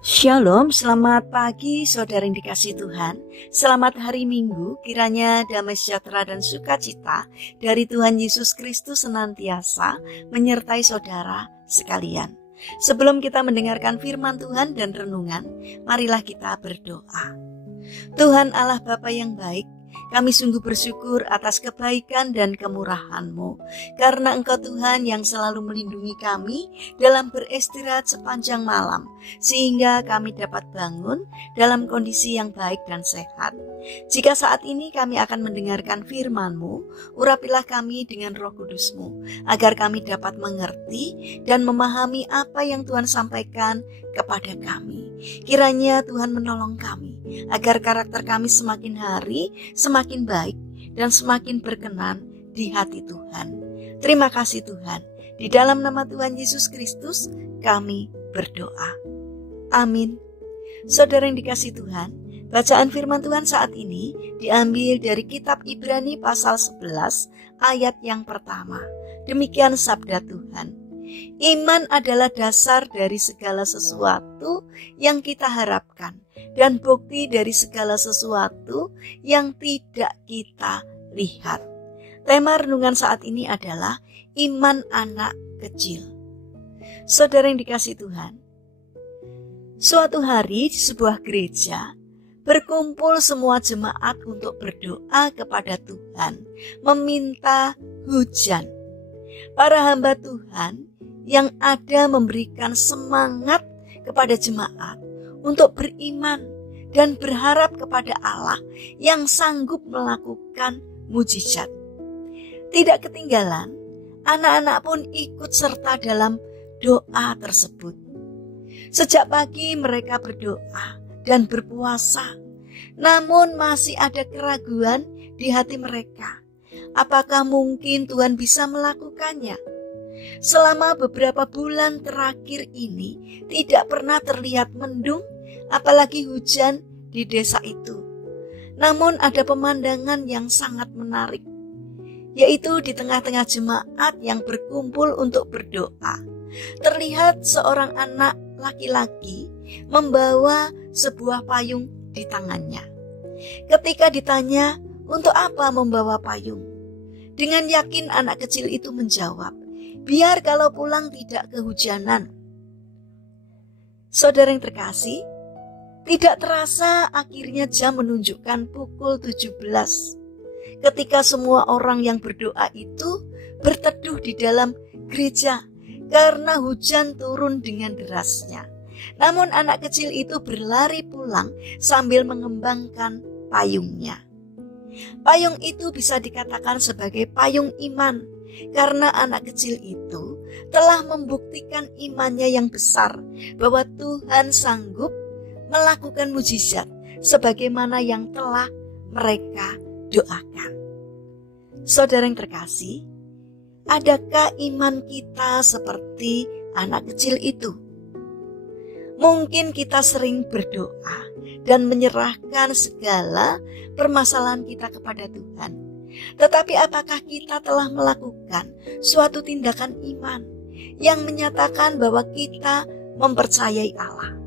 Shalom, selamat pagi saudara yang dikasihi Tuhan. Selamat hari Minggu, kiranya damai sejahtera dan sukacita dari Tuhan Yesus Kristus senantiasa menyertai saudara sekalian. Sebelum kita mendengarkan firman Tuhan dan renungan, marilah kita berdoa. Tuhan Allah Bapa yang baik, kami sungguh bersyukur atas kebaikan dan kemurahan-Mu, karena Engkau Tuhan yang selalu melindungi kami dalam beristirahat sepanjang malam, sehingga kami dapat bangun dalam kondisi yang baik dan sehat. Jika saat ini kami akan mendengarkan firman-Mu, urapilah kami dengan Roh Kudus-Mu, agar kami dapat mengerti dan memahami apa yang Tuhan sampaikan kepada kami. Kiranya Tuhan menolong kami, agar karakter kami semakin hari semakin baik dan semakin berkenan di hati Tuhan. Terima kasih Tuhan. Di dalam nama Tuhan Yesus Kristus kami berdoa. Amin. Saudara yang dikasihi Tuhan, bacaan firman Tuhan saat ini diambil dari kitab Ibrani pasal 11 ayat yang pertama. Demikian sabda Tuhan. Iman adalah dasar dari segala sesuatu yang kita harapkan dan bukti dari segala sesuatu yang tidak kita lihat. Tema renungan saat ini adalah iman anak kecil. Saudara yang dikasihi Tuhan, suatu hari di sebuah gereja berkumpul semua jemaat untuk berdoa kepada Tuhan, meminta hujan. Para hamba Tuhan yang ada memberikan semangat kepada jemaat untuk beriman dan berharap kepada Allah yang sanggup melakukan mujizat. Tidak ketinggalan, anak-anak pun ikut serta dalam doa tersebut. Sejak pagi mereka berdoa dan berpuasa, namun masih ada keraguan di hati mereka. Apakah mungkin Tuhan bisa melakukannya? Selama beberapa bulan terakhir ini tidak pernah terlihat mendung, apalagi hujan di desa itu. Namun ada pemandangan yang sangat menarik, yaitu di tengah-tengah jemaat yang berkumpul untuk berdoa, terlihat seorang anak laki-laki membawa sebuah payung di tangannya. Ketika ditanya, "Untuk apa membawa payung?" Dengan yakin anak kecil itu menjawab, "Biar kalau pulang tidak kehujanan." Saudara yang terkasih, tidak terasa akhirnya jam menunjukkan pukul 17. Ketika semua orang yang berdoa itu berteduh di dalam gereja karena hujan turun dengan derasnya. Namun anak kecil itu berlari pulang sambil mengembangkan payungnya. Payung itu bisa dikatakan sebagai payung iman, karena anak kecil itu telah membuktikan imannya yang besar bahwa Tuhan sanggup melakukan mujizat sebagaimana yang telah mereka doakan. Saudara yang terkasih, adakah iman kita seperti anak kecil itu? Mungkin kita sering berdoa dan menyerahkan segala permasalahan kita kepada Tuhan. Tetapi apakah kita telah melakukan suatu tindakan iman yang menyatakan bahwa kita mempercayai Allah?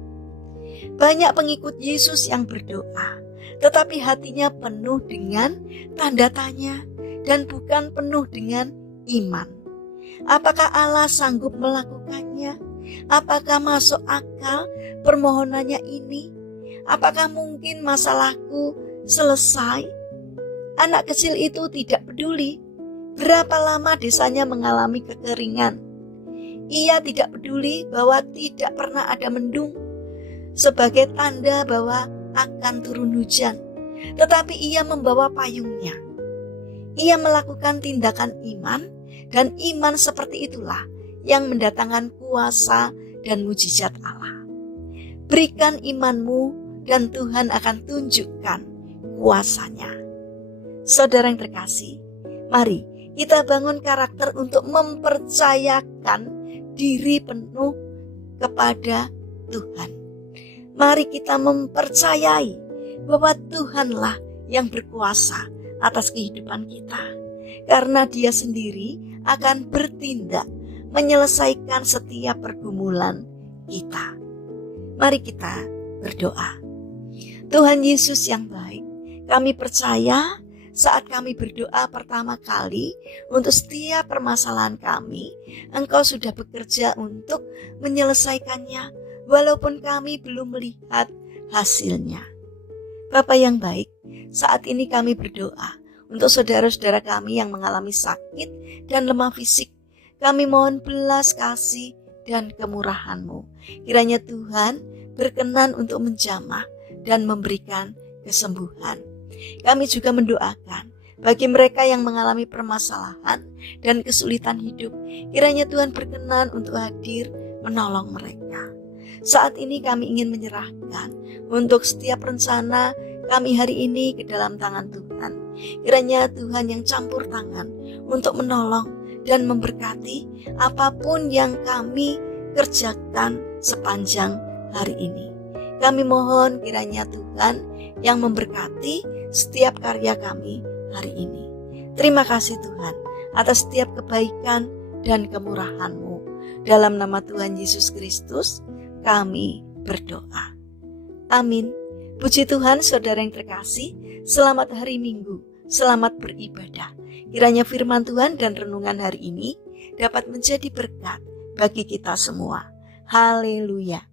Banyak pengikut Yesus yang berdoa, tetapi hatinya penuh dengan tanda tanya dan bukan penuh dengan iman. Apakah Allah sanggup melakukannya? Apakah masuk akal permohonannya ini? Apakah mungkin masalahku selesai? Anak kecil itu tidak peduli berapa lama desanya mengalami kekeringan. Ia tidak peduli bahwa tidak pernah ada mendung sebagai tanda bahwa akan turun hujan. Tetapi ia membawa payungnya. Ia melakukan tindakan iman, dan iman seperti itulah yang mendatangkan kuasa dan mujizat Allah. Berikan imanmu dan Tuhan akan tunjukkan kuasanya. Saudara yang terkasih, mari kita bangun karakter untuk mempercayakan diri penuh kepada Tuhan. Mari kita mempercayai bahwa Tuhanlah yang berkuasa atas kehidupan kita, karena Dia sendiri akan bertindak menyelesaikan setiap pergumulan kita. Mari kita berdoa. Tuhan Yesus yang baik, kami percaya saat kami berdoa pertama kali untuk setiap permasalahan kami, Engkau sudah bekerja untuk menyelesaikannya, walaupun kami belum melihat hasilnya. Bapa yang baik, saat ini kami berdoa untuk saudara-saudara kami yang mengalami sakit dan lemah fisik. Kami mohon belas kasih dan kemurahan-Mu. Kiranya Tuhan berkenan untuk menjamah dan memberikan kesembuhan. Kami juga mendoakan bagi mereka yang mengalami permasalahan dan kesulitan hidup. Kiranya Tuhan berkenan untuk hadir menolong mereka. Saat ini kami ingin menyerahkan untuk setiap rencana kami hari ini ke dalam tangan Tuhan. Kiranya Tuhan yang campur tangan untuk menolong dan memberkati apapun yang kami kerjakan sepanjang hari ini. Kami mohon kiranya Tuhan yang memberkati setiap karya kami hari ini. Terima kasih Tuhan atas setiap kebaikan dan kemurahan-Mu. Dalam nama Tuhan Yesus Kristus kami berdoa. Amin. Puji Tuhan, saudara yang terkasih, selamat hari Minggu, selamat beribadah. Kiranya firman Tuhan dan renungan hari ini dapat menjadi berkat bagi kita semua. Haleluya.